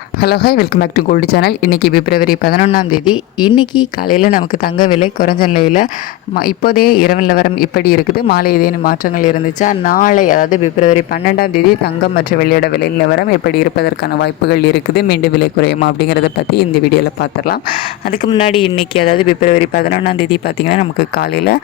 Hello hi welcome back to gold channel. இன்றைக்கி February 11ஆம் தேதி. இன்றைக்கி காலையில் நமக்கு தங்க விலை குறைஞ்ச நிலையில் இப்போதைய இரவு நிலவரம் இப்படி இருக்குது. மாலை ஏதேனும் மாற்றங்கள் இருந்துச்சா? நாளை அதாவது பிப்ரவரி 12ஆம் தேதி தங்கம் மற்றும் வெள்ளியோட விலை நிலவரம் எப்படி இருப்பதற்கான வாய்ப்புகள் இருக்குது, மீண்டும் விலை குறையுமா அப்படிங்கிறத பற்றி இந்த வீடியோவில் பார்த்துடலாம். அதுக்கு முன்னாடி இன்றைக்கி அதாவது பிப்ரவரி 11ஆம் தேதி பார்த்திங்கன்னா நமக்கு காலையில்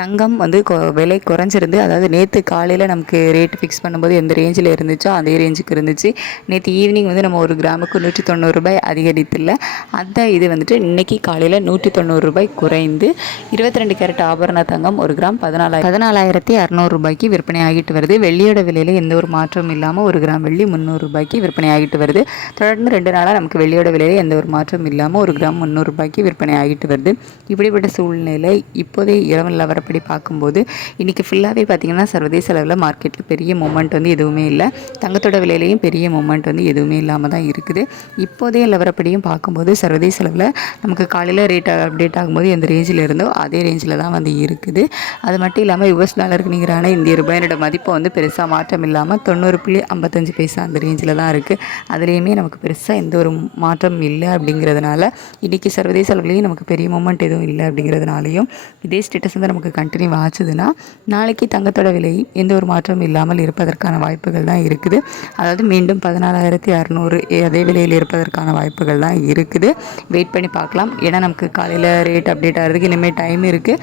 தங்கம் வந்து விலை குறைஞ்சிருந்து, அதாவது நேற்று காலையில் நமக்கு ரேட் ஃபிக்ஸ் பண்ணும்போது எந்த ரேஞ்சில் இருந்துச்சோ அதே ரேஞ்சுக்கு இருந்துச்சு. நேற்று ஈவினிங் வந்து நம்ம ஒரு கிராமுக்கு 190 ரூபாய் அதிகரித்தில்ல, அந்த இது வந்துட்டு இன்றைக்கி காலையில் 190 ரூபாய் குறைந்து 22 கேரட் ஆபரண தங்கம் ஒரு கிராம் 14,600 ரூபாய்க்கு விற்பனை ஆகிட்டு வருது. வெள்ளியோட விலையில் எந்த ஒரு மாற்றமும் இல்லாமல் ஒரு கிராம் வெள்ளி 300 ரூபாய்க்கு விற்பனை ஆகிட்டு வருது. தொடர்ந்து 2 நாளாக நமக்கு வெள்ளியோட விலையில் எந்த ஒரு மாற்றமும் இல்லாமல் ஒரு கிராம் 300 ரூபாய்க்கு விற்பனை ஆகிட்டு வருது. இப்படிப்பட்ட சூழ்நிலை இப்போதே இரவு நிலவரப்படி பார்க்கும்போது இன்றைக்கி ஃபுல்லாகவே பார்த்திங்கன்னா சர்வதேச அளவில் மார்க்கெட்டில் பெரிய மூமெண்ட் வந்து எதுவுமே இல்லை. தங்கத்தோட விலையிலையும் பெரிய மூமெண்ட் வந்து எதுவுமே இல்லாமல் தான் இருக்குது. இப்போதைய நிலவரப்படியும் பார்க்கும்போது சர்வதேச அளவில் நமக்கு காலையில் ரேட் அப்டேட் ஆகும்போது எந்த ரேஞ்சில் இருந்தோ அதே ரேஞ்சில் தான் வந்து இருக்குது. அது மட்டும் இல்லாமல் US டாலருக்கு நிகரான இந்திய ரூபாயோட மதிப்பு வந்து பெருசாக மாற்றம் இல்லாமல் 90.55 பைசா அந்த ரேஞ்சில் தான் இருக்குது. அதுலேயுமே நமக்கு பெருசாக எந்த ஒரு மாற்றம் இல்லை. அப்படிங்கிறதுனால இன்றைக்கி சர்வதேச அளவுலேயும் நமக்கு பெரிய மூமெண்ட் எதுவும் இல்லை. அப்படிங்கிறதுனாலையும் இதே ஸ்டேட்டஸ் வந்து நமக்கு கண்டினியூ ஆச்சுதுன்னா நாளைக்கு தங்கத்தோட விலை எந்த ஒரு மாற்றமும் இல்லாமல் இருப்பதற்கான வாய்ப்புகள் தான் இருக்குது. அதாவது மீண்டும் 14,600 அதே விலையில் இருப்பதற்கான வாய்ப்புகள் தான் இருக்குது. வெயிட் பண்ணி பார்க்கலாம். ஏன்னா நமக்கு காலையில் ரேட் அப்டேட் ஆகிறதுக்கு இனிமேல் டைம் இருக்குது.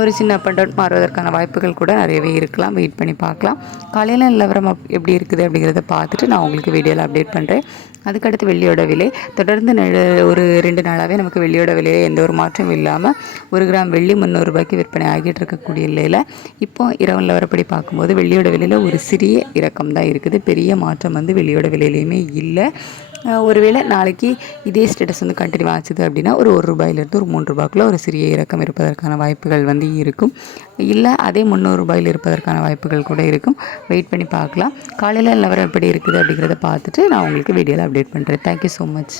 ஒரு சின்ன அப் அண்ட் டவுன் மாறுவதற்கான வாய்ப்புகள் கூட நிறையவே இருக்கலாம். வெயிட் பண்ணி பார்க்கலாம். காலையில் நிலவரம் எப்படி இருக்குது அப்படிங்கிறத பார்த்துட்டு நான் உங்களுக்கு வீடியோவில் அப்டேட் பண்ணுறேன். அதுக்கடுத்து வெள்ளியோட விலை தொடர்ந்து ஒரு 2 நாளாகவே நமக்கு வெள்ளியோட விலையை எந்த ஒரு மாற்றமும் இல்லாமல் ஒரு கிராம் வெள்ளி 300 ரூபாய்க்கு விற்பனை ஆகிட்டு இருக்கக்கூடிய நிலையில் இப்போ இரவு நிலவரப்படி பார்க்கும்போது வெள்ளியோட விலையில் ஒரு சிறிய இறக்கம் தான் இருக்குது. பெரிய மாற்றம் வந்து வெள்ளியோட விலையிலையுமே இல்லை. ஒருவேளை நாளைக்கு இதே ஸ்டேட்டஸ் வந்து கண்டினியூ ஆச்சுது அப்படின்னா ஒரு ரூபாயிலிருந்து ஒரு 3 ரூபாய்க்குள்ள ஒரு சிறிய இறக்கம் இருப்பதற்கான வாய்ப்புகள் வந்து இருக்கும். இல்லை அதே 300 ரூபாயில் இருப்பதற்கான வாய்ப்புகள் கூட இருக்கும். வெயிட் பண்ணி பார்க்கலாம். காலையில் நிலவரம் எப்படி இருக்குது அப்படிங்கிறத பார்த்துட்டு நான் உங்களுக்கு வீடியோவில் அப்டேட் பண்ணுறேன். Thank you so much.